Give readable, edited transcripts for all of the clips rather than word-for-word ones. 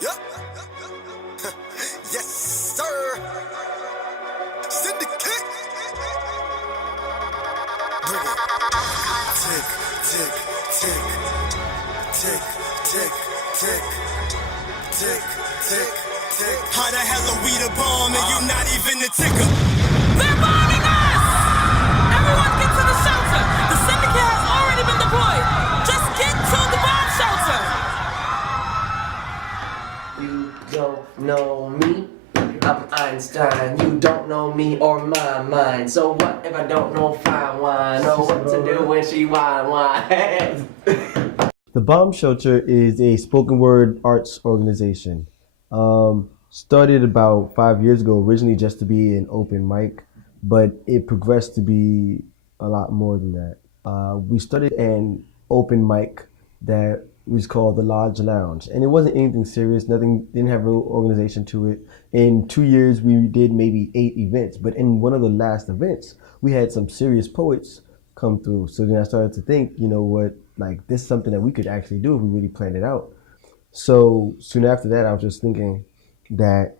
Yep. Yes, sir. Syndicate. Bring it. Tick, tick, tick. Tick, tick, tick. Tick, tick, tick. How the hell are we the bomb and you not even the ticker? They're bombing us! Everyone get to the shelter. The syndicate has already been deployed. Just get to the bomb shelter. You don't know me, I'm Einstein. You don't know me or my mind. So what if I don't know fine wine? Know what to do when she wine. The Bomb Shelter is a spoken word arts organization. Started about 5 years ago, originally just to be an open mic, but it progressed to be a lot more than that. We started an open mic that was called the Lodge Lounge, and it wasn't anything serious, nothing, didn't have a real organization to it. In 2 years, we did maybe 8 events, but in one of the last events, we had some serious poets come through. So then I started to think, you know what, like this is something that we could actually do if we really planned it out. So soon after that, I was just thinking that,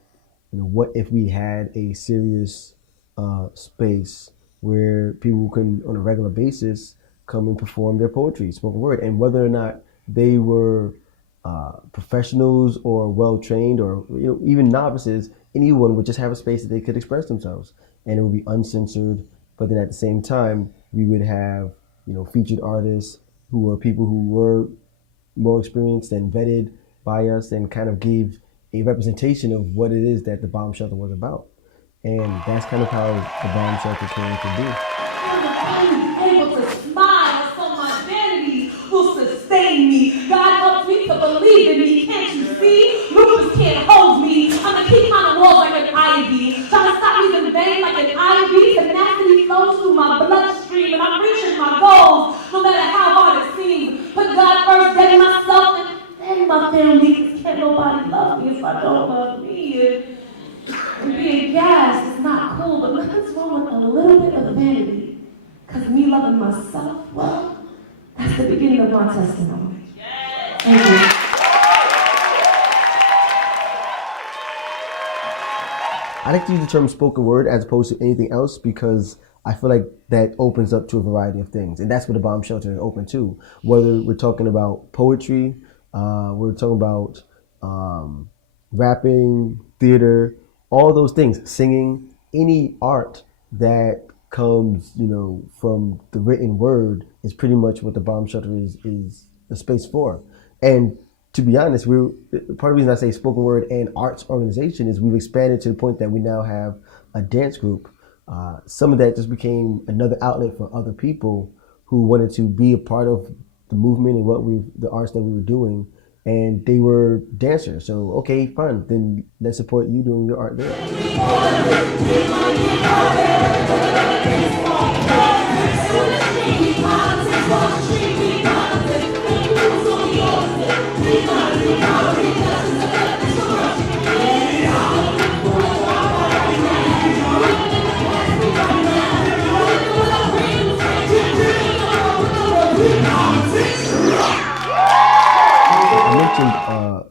you know, what if we had a serious space where people can, on a regular basis, come and perform their poetry, spoken word, and whether or not they were professionals or well-trained or, you know, even novices, anyone would just have a space that they could express themselves, and it would be uncensored. But then at the same time, we would have, you know, featured artists who were people who were more experienced and vetted by us and kind of gave a representation of what it is that the Bomb Shelter was about. And that's kind of how the Bomb Shelter came to be. Able to smile so my vanity will sustain me. God helps me to believe in me. Can't you see? Lupus can't hold me. I'm a keep on the walls like an ivy. Trying to stop me in the vein like an ivy. Tenacity flows through my bloodstream and I'm reaching my goals. No matter how hard it seems. Put God first, then myself, and then my family. Cause can't nobody love me if I don't love me. And being gassed is not cool, but nothing's wrong with a little bit of vanity. Because me loving myself, well, that's the beginning of my testimony. Thank you. I like to use the term spoken word as opposed to anything else because I feel like that opens up to a variety of things. And that's what the Bomb Shelter is open to. Whether we're talking about poetry, we're talking about rapping, theater, all those things, singing, any art that comes, you know, from the written word is pretty much what the Bomb Shelter is a space for. And to be honest, part of the reason I say spoken word and arts organization is we've expanded to the point that we now have a dance group. Some of that just became another outlet for other people who wanted to be a part of the movement and the arts that we were doing. And they were dancers, so okay, fine. Then let's support you doing your art there.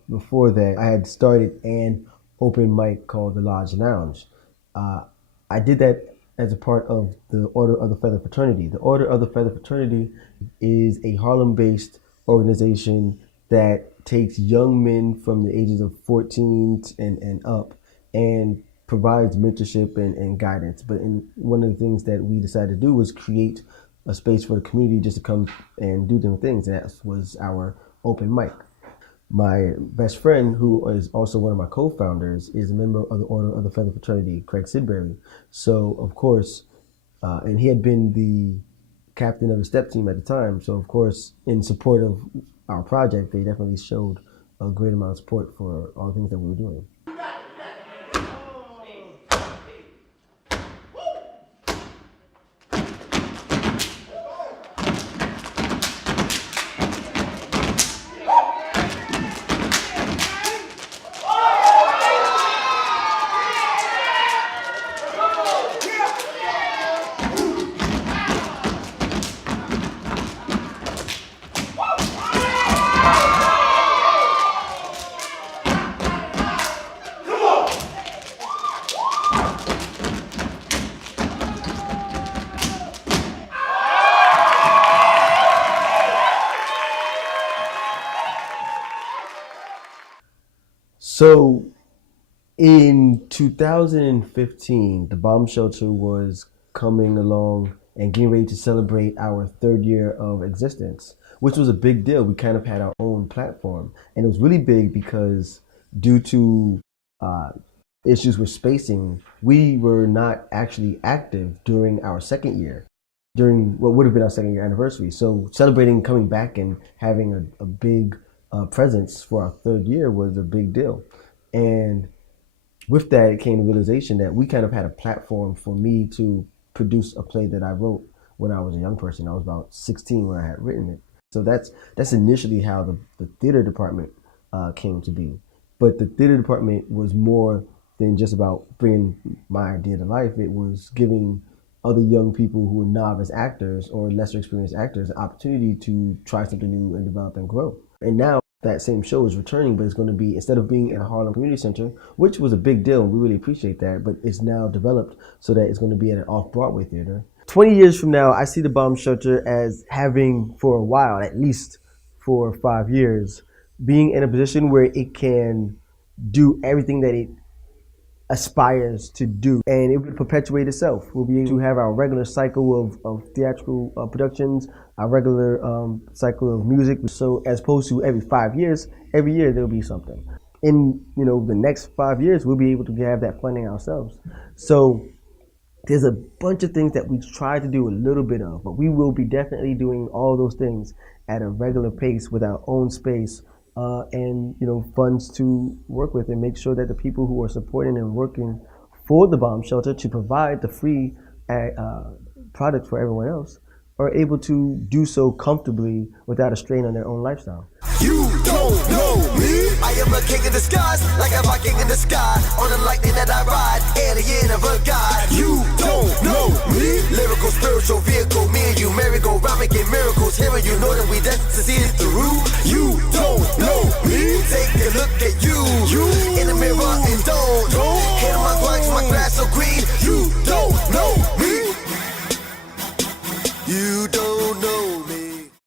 Before that, I had started an open mic called the Lodge Lounge. I did that as a part of the Order of the Feather Fraternity. The Order of the Feather Fraternity is a Harlem-based organization that takes young men from the ages of 14 and up and provides mentorship and guidance. But one of the things that we decided to do was create a space for the community just to come and do different things. And that was our open mic. My best friend, who is also one of my co-founders, is a member of the Order of the Feather Fraternity, Craig Sidbury. So, of course, and he had been the captain of the step team at the time. So, of course, in support of our project, they definitely showed a great amount of support for all the things that we were doing. So in 2015, the bomb shelter was coming along and getting ready to celebrate our third year of existence, which was a big deal. We kind of had our own platform, and it was really big because due to issues with spacing, we were not actually active during our second year, during what would have been our second year anniversary. So celebrating coming back and having a big presence for our third year was a big deal. And with that, it came the realization that we kind of had a platform for me to produce a play that I wrote when I was a young person. I was about 16 when I had written it. So that's initially how the theater department came to be. But the theater department was more than just about bringing my idea to life. It was giving other young people who were novice actors or lesser experienced actors an opportunity to try something new and develop and grow. And now that same show is returning, but it's going to be, instead of being at Harlem Community Center, which was a big deal, and we really appreciate that, but it's now developed so that it's going to be at an off-Broadway theater. 20 years from now, I see the bomb shelter as having, for a while, at least 4 or 5 years, being in a position where it can do everything that it aspires to do, and it would perpetuate itself. We'll be able to have our regular cycle of theatrical productions, our regular cycle of music. So as opposed to every 5 years, every year there'll be something. In the next 5 years, we'll be able to have that funding ourselves. So there's a bunch of things that we try to do a little bit of, but we will be definitely doing all those things at a regular pace with our own space. And funds to work with, and make sure that the people who are supporting and working for the bomb shelter to provide the free product for everyone else are able to do so comfortably without a strain on their own lifestyle. You don't know me. I am a king in the skies, like a Viking in the sky. On the lightning that I ride, alien of a god. You don't know me. Lyrical, spiritual vehicle, me and you merry-go-round making miracles. Hearing you know that we destined to see it through. You don't know me. Take a look at you. In the